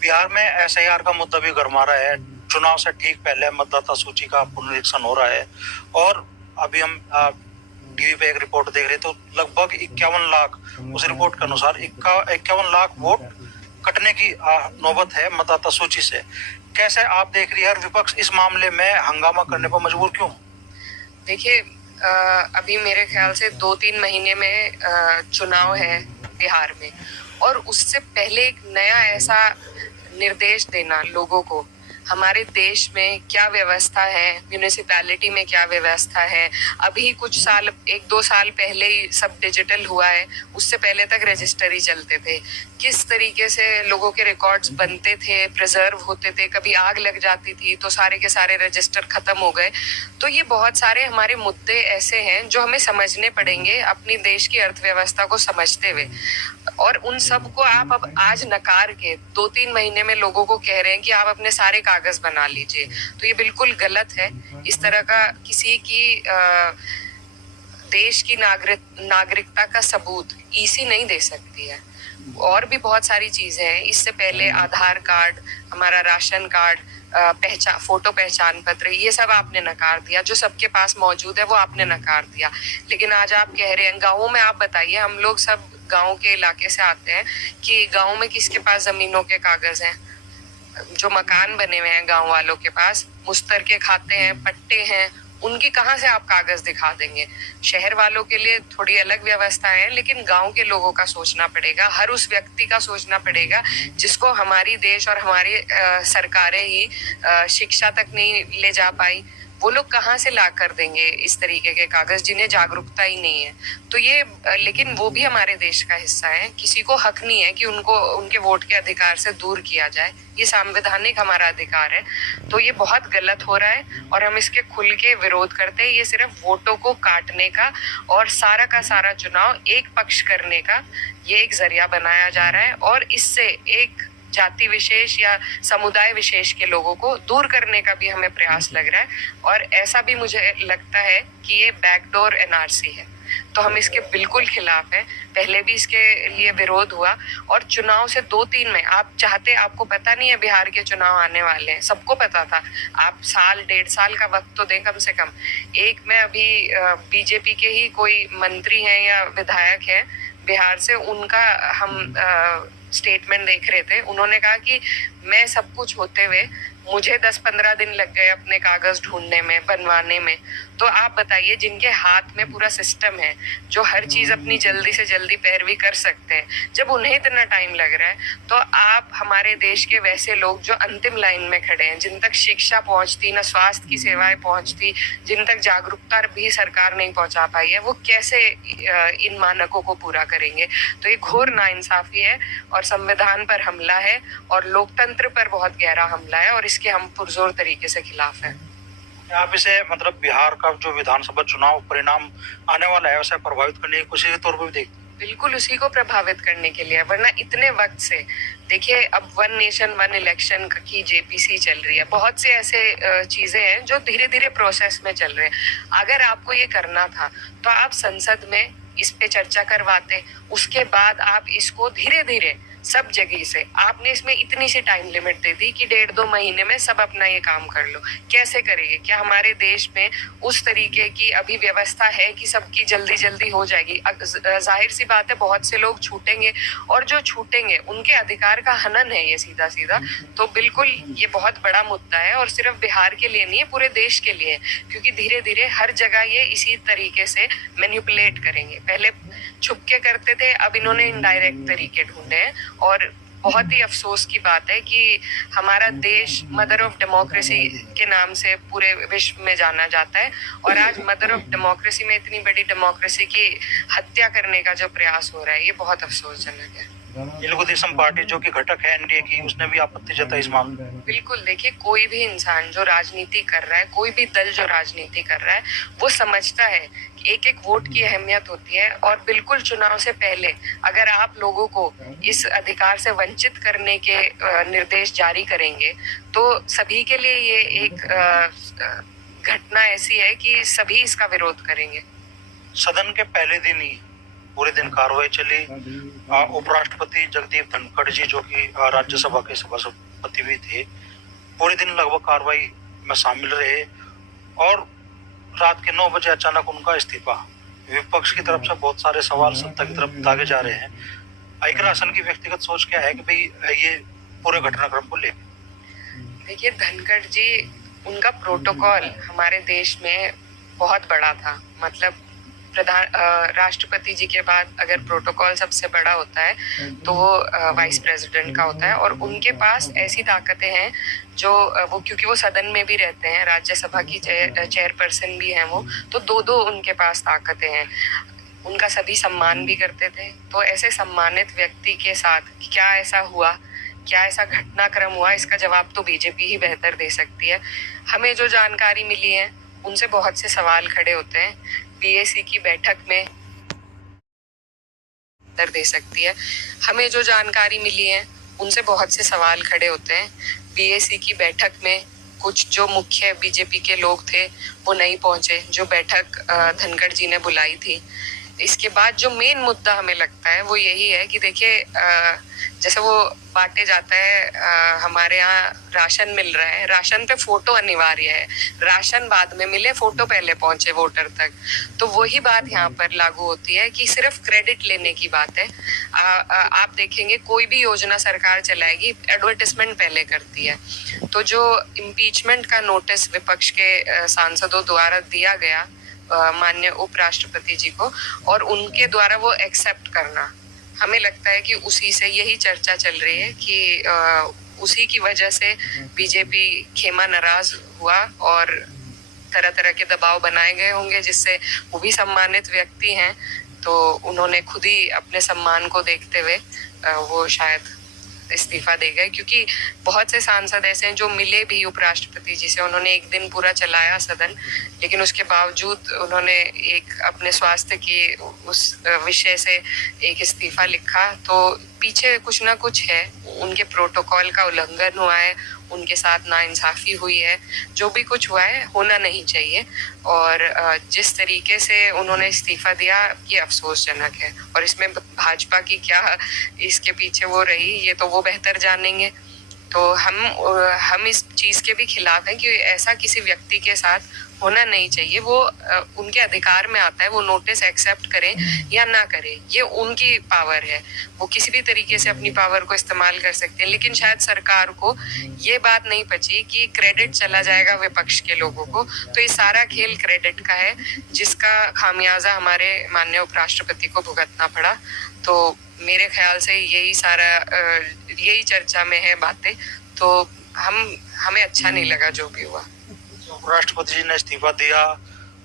बिहार में एसआईआर का मुद्दा भी गरमा रहा है। चुनाव से ठीक पहले मतदाता सूची का पुनरीक्षण हो रहा है और अभी हम टीवी पे एक रिपोर्ट देख रहे तो लगभग 51 लाख, उस रिपोर्ट के अनुसार 51 लाख वोट कटने की नौबत है मतदाता सूची से। कैसे आप देख रही है विपक्ष इस मामले में हंगामा करने पर मजबूर क्यों? देखिए, अभी मेरे ख्याल से 2-3 महीने में चुनाव है बिहार में, और उससे पहले एक नया ऐसा निर्देश देना लोगों को, हमारे देश में क्या व्यवस्था है, म्यूनिसिपैलिटी में क्या व्यवस्था है। अभी कुछ साल, 1-2 साल पहले ही सब डिजिटल हुआ है, उससे पहले तक रजिस्टर ही चलते थे। किस तरीके से लोगों के रिकॉर्ड्स बनते थे, प्रिजर्व होते थे, कभी आग लग जाती थी तो सारे के सारे रजिस्टर खत्म हो गए। तो ये बहुत सारे हमारे मुद्दे ऐसे हैं जो हमें समझने पड़ेंगे अपनी देश की अर्थव्यवस्था को समझते हुए, और उन सब को आप अब आज नकार के 2-3 महीने में लोगों को कह रहे हैं कि आप अपने सारे कागज बना लीजिए, तो ये बिल्कुल गलत है। इस तरह का किसी की देश की नागरिकता का सबूत ईसी नहीं दे सकती है। और भी बहुत सारी चीजें हैं। इससे पहले आधार कार्ड, हमारा राशन कार्ड, फोटो पहचान पत्र, ये सब आपने नकार दिया। जो सबके पास मौजूद है वो आपने नकार दिया। लेकिन आज आप कह रहे हैं गाँवों में, आप बताइए, हम लोग सब गाँव के इलाके से आते हैं, कि गाँव में किसके पास जमीनों के कागज हैं? जो मकान बने हुए हैं गांव वालों के पास, मुश्तरके खाते हैं, पट्टे हैं, उनकी कहाँ से आप कागज दिखा देंगे? शहर वालों के लिए थोड़ी अलग व्यवस्था है, लेकिन गांव के लोगों का सोचना पड़ेगा, हर उस व्यक्ति का सोचना पड़ेगा जिसको हमारी देश और हमारी सरकारें ही शिक्षा तक नहीं ले जा पाई। वो लोग कहाँ से ला कर देंगे इस तरीके के कागज, जिन्हें जागरूकता ही नहीं है? तो ये लेकिन वो भी हमारे देश का हिस्सा है। किसी को हक नहीं है कि उनको उनके वोट के अधिकार से दूर किया जाए। ये संवैधानिक हमारा अधिकार है। तो ये बहुत गलत हो रहा है और हम इसके खुल के विरोध करते हैं। ये सिर्फ वोटों को काटने का और सारा का सारा चुनाव एक पक्ष करने का ये एक जरिया बनाया जा रहा है, और इससे एक जाति विशेष या समुदाय विशेष के लोगों को दूर करने का भी हमें प्रयास लग रहा है। और ऐसा भी मुझे लगता है कि ये बैकडोर एनआरसी है, तो हम इसके बिल्कुल खिलाफ हैं। पहले भी इसके लिए विरोध हुआ, और चुनाव से 2-3 में आप चाहते, आपको पता नहीं है बिहार के चुनाव आने वाले हैं? सबको पता था। आप साल 1.5 साल का वक्त तो दें कम से कम। एक में अभी बीजेपी के ही कोई मंत्री हैं या विधायक हैं बिहार से, उनका हम स्टेटमेंट देख रहे थे। उन्होंने कहा कि मैं सब कुछ होते हुए मुझे 10-15 दिन लग गए अपने कागज ढूंढने में, बनवाने में। तो आप बताइए, जिनके हाथ में पूरा सिस्टम है, जो हर चीज अपनी जल्दी से जल्दी पैरवी कर सकते हैं, जब उन्हें इतना टाइम लग रहा है, तो आप हमारे देश के वैसे लोग जो अंतिम लाइन में खड़े हैं, जिन तक शिक्षा पहुंचती, न स्वास्थ्य की सेवाएं पहुंचती, जिन तक जागरूकता भी सरकार नहीं पहुंचा पाई है, वो कैसे इन मानकों को पूरा करेंगे? तो ये घोर नाइंसाफी है और संविधान पर हमला है और लोकतंत्र पर बहुत गहरा हमला है, और इसके हम पुरजोर तरीके से खिलाफ हैं। आप इसे मतलब बिहार का जो विधानसभा चुनाव परिणाम आने वाला है उसे प्रभावित करने की कोशिश के तौर पर भी देखते? बिल्कुल उसी को प्रभावित करने के लिए, वरना इतने वक्त से देखिए, अब 1 नेशन 1 इलेक्शन की जेपीसी चल रही है। बहुत से ऐसे चीजें हैं जो धीरे धीरे प्रोसेस में चल रहे हैं। अगर आपको ये करना था तो आप संसद में इस पे चर्चा करवाते, उसके बाद आप इसको धीरे धीरे सब जगह से, आपने इसमें इतनी सी टाइम लिमिट दे दी कि 1.5-2 महीने में सब अपना ये काम कर लो। कैसे करेंगे? क्या हमारे देश में उस तरीके की अभी व्यवस्था है कि सबकी जल्दी जल्दी हो जाएगी? जाहिर सी बात है, बहुत से लोग छूटेंगे, और जो छूटेंगे उनके अधिकार का हनन है ये सीधा सीधा। तो बिल्कुल ये बहुत बड़ा मुद्दा है, और सिर्फ बिहार के लिए नहीं है, पूरे देश के लिए, क्योंकि धीरे धीरे हर जगह ये इसी तरीके से मैनिपुलेट करेंगे। पहले छुप के करते थे, अब इन्होंने इनडायरेक्ट तरीके ढूंढे हैं। और बहुत ही अफसोस की बात है कि हमारा देश मदर ऑफ डेमोक्रेसी के नाम से पूरे विश्व में जाना जाता है, और आज मदर ऑफ डेमोक्रेसी में इतनी बड़ी डेमोक्रेसी की हत्या करने का जो प्रयास हो रहा है, ये बहुत अफसोसजनक है। तेलुगु देशम पार्टी जो कि घटक है एनडीए की, उसने भी आपत्ति जताई इस मामले में। बिल्कुल, देखिए, कोई भी इंसान जो राजनीति कर रहा है, कोई भी दल जो राजनीति कर रहा है, वो समझता है कि एक एक वोट की अहमियत होती है। और बिल्कुल चुनाव से पहले अगर आप लोगों को इस अधिकार से वंचित करने के निर्देश जारी करेंगे, तो सभी के लिए ये एक घटना ऐसी है कि सभी इसका विरोध करेंगे। सदन के पहले दिन ही पूरे दिन कार्रवाई चली। उपराष्ट्रपति जगदीप धनखड़ जी, जो कि राज्यसभा के सभापति भी थे, पूरे दिन लगभग कार्रवाई में शामिल रहे और रात के 9 बजे अचानक उनका इस्तीफा। विपक्ष की तरफ से बहुत सारे सवाल सत्ता की तरफ दागे जा रहे हैं। आयकर आसन की व्यक्तिगत सोच क्या है कि भाई ये पूरे घटनाक्रम को लेकर? देखिए, धनखड़ जी, उनका प्रोटोकॉल हमारे देश में बहुत बड़ा था। मतलब राष्ट्रपति जी के बाद अगर प्रोटोकॉल सबसे बड़ा होता है तो वो वाइस प्रेसिडेंट का होता है, और उनके पास ऐसी ताकतें हैं जो वो, क्योंकि वो सदन में भी रहते हैं, राज्यसभा की चेयरपर्सन भी हैं वो, तो दो उनके पास ताकतें हैं। उनका सभी सम्मान भी करते थे। तो ऐसे सम्मानित व्यक्ति के साथ क्या ऐसा हुआ, क्या ऐसा घटनाक्रम हुआ, इसका जवाब तो बीजेपी ही बेहतर दे सकती है। हमें जो जानकारी मिली है उनसे बहुत से सवाल खड़े होते हैं। बीएसी की बैठक में दे सकती है। हमें जो जानकारी मिली है उनसे बहुत से सवाल खड़े होते हैं। बीएसी की बैठक में कुछ जो मुख्य बीजेपी के लोग थे वो नहीं पहुंचे, जो बैठक धनखड़ जी ने बुलाई थी। इसके बाद जो मेन मुद्दा हमें लगता है वो यही है कि देखिए, जैसे वो बांटे जाता है, हमारे यहाँ राशन मिल रहा है, राशन पे फोटो अनिवार्य है, राशन बाद में मिले, फोटो पहले पहुंचे वोटर तक। तो वही बात यहाँ पर लागू होती है कि सिर्फ क्रेडिट लेने की बात है। आप देखेंगे कोई भी योजना सरकार चलाएगी, एडवर्टाइजमेंट पहले करती है। तो जो इम्पीचमेंट का नोटिस विपक्ष के सांसदों द्वारा दिया गया माननीय उपराष्ट्रपति जी को, और उनके द्वारा वो एक्सेप्ट करना, हमें लगता है कि उसी से यही चर्चा चल रही है कि उसी की वजह से बीजेपी खेमा नाराज हुआ और तरह तरह के दबाव बनाए गए होंगे, जिससे वो भी सम्मानित व्यक्ति हैं, तो उन्होंने खुद ही अपने सम्मान को देखते हुए वो शायद इस्तीफा दे गए। क्योंकि बहुत से सांसद ऐसे हैं जो मिले भी उपराष्ट्रपति जी से, उन्होंने एक दिन पूरा चलाया सदन, लेकिन उसके बावजूद उन्होंने एक अपने स्वास्थ्य की उस विषय से एक इस्तीफा लिखा। तो पीछे कुछ ना कुछ है, उनके प्रोटोकॉल का उल्लंघन हुआ है, उनके साथ नाइंसाफी हुई है, जो भी कुछ हुआ है होना नहीं चाहिए। और जिस तरीके से उन्होंने इस्तीफा दिया ये अफसोसजनक है, और इसमें भाजपा की क्या इसके पीछे वो रही ये तो वो बेहतर जानेंगे। तो हम इस चीज के भी खिलाफ हैं कि ऐसा किसी व्यक्ति के साथ होना नहीं चाहिए। वो उनके अधिकार में आता है, वो नोटिस एक्सेप्ट करें या ना करें, ये उनकी पावर है, वो किसी भी तरीके से अपनी पावर को इस्तेमाल कर सकते हैं। लेकिन शायद सरकार को ये बात नहीं पची कि क्रेडिट चला जाएगा विपक्ष के लोगों को, तो ये सारा खेल क्रेडिट का है, जिसका खामियाजा हमारे माननीय उपराष्ट्रपति को भुगतना पड़ा। तो मेरे ख्याल से यही चर्चा में है बातें, तो हमें अच्छा नहीं लगा जो भी हुआ। राष्ट्रपति जी ने इस्तीफा दिया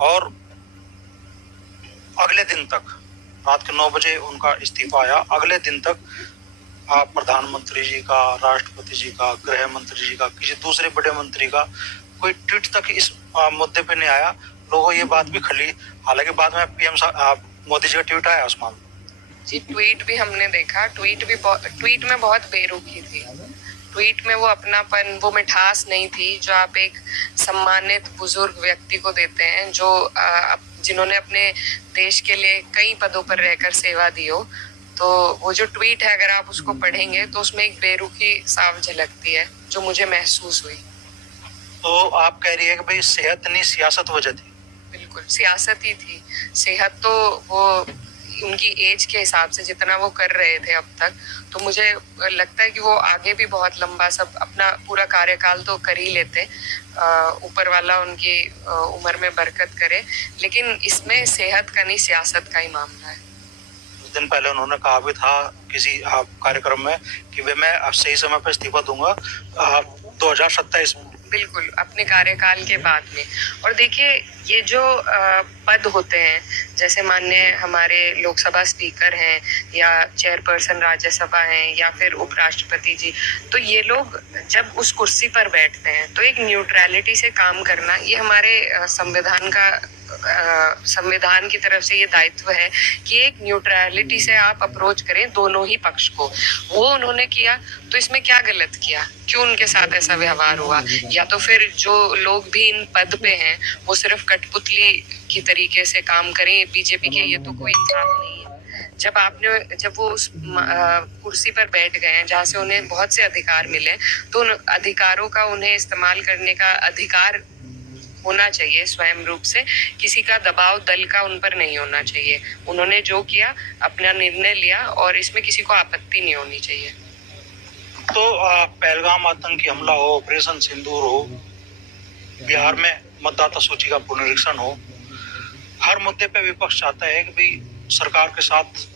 और अगले दिन तक रात के 9 बजे उनका इस्तीफा आया। अगले दिन तक प्रधानमंत्री जी का, राष्ट्रपति जी का, गृह मंत्री जी का, किसी दूसरे बड़े मंत्री का कोई ट्वीट तक इस मुद्दे पे नहीं आया। लोगों ये बात भी खली, हालांकि बाद में पीएम मोदी जी का ट्वीट आया उस मामले जी। ट्वीट भी हमने देखा, ट्वीट में बहुत बेरुखी थी। ट्वीट में वो अपनापन, वो मिठास नहीं थी जो आप एक सम्मानित बुजुर्ग व्यक्ति को देते हैं, जो जिन्होंने अपने देश के लिए कई पदों पर रहकर सेवा दी हो। तो वो जो ट्वीट है, अगर आप उसको पढ़ेंगे तो उसमें एक बेरुखी साफ झलकती है, जो मुझे महसूस हुई। तो आप कह रही है कि भाई सेहत नहीं, सियासत वजह थी? बिल्कुल सियासत ही थी। सेहत तो वो उनकी एज के हिसाब से जितना वो कर रहे थे अब तक, तो मुझे लगता है कि वो आगे भी बहुत लंबा सब अपना पूरा कार्यकाल तो कर ही लेते। ऊपर वाला उनकी उम्र में बरकत करे, लेकिन इसमें सेहत का नहीं, सियासत का ही मामला है। कुछ दिन पहले उन्होंने कहा भी था किसी कार्यक्रम में कि वे मैं सही समय पर इस्तीफा दूंगा 2027 में। बिल्कुल, अपने कार्यकाल के बाद में। और देखिए, ये जो पद होते हैं, जैसे माननीय हमारे लोकसभा स्पीकर हैं या चेयरपर्सन राज्यसभा हैं या फिर उपराष्ट्रपति जी, तो ये लोग जब उस कुर्सी पर बैठते हैं तो एक न्यूट्रलिटी से काम करना, ये हमारे संविधान की तरफ से ये दायित्व है कि एक न्यूट्रलिटी से आप अप्रोच करें दोनों ही पक्ष को। वो उन्होंने किया, तो इसमें क्या गलत किया, क्यों उनके साथ ऐसा व्यवहार हुआ? या तो फिर जो लोग भी इन पद पे हैं वो सिर्फ कठपुतली की तरीके से काम करें बीजेपी के, ये तो कोई इंसाफ नहीं है। जब वो उस कुर्सी पर बैठ गए हैं जहां से उन्हें बहुत से अधिकार मिले, तो उन अधिकारों का उन्हें इस्तेमाल करने का अधिकार होना चाहिए। स्वयं रूप से किसी का दबाव दल का उन पर नहीं होना चाहिए। उन्होंने जो किया, अपना निर्णय लिया, और इसमें किसी को आपत्ति नहीं होनी चाहिए। तो पहलगाम आतंकी हमला हो, ऑपरेशन सिंदूर हो, बिहार में मतदाता सूची का पुनरीक्षण हो, हर मुद्दे पे विपक्ष चाहता है कि भाई सरकार के साथ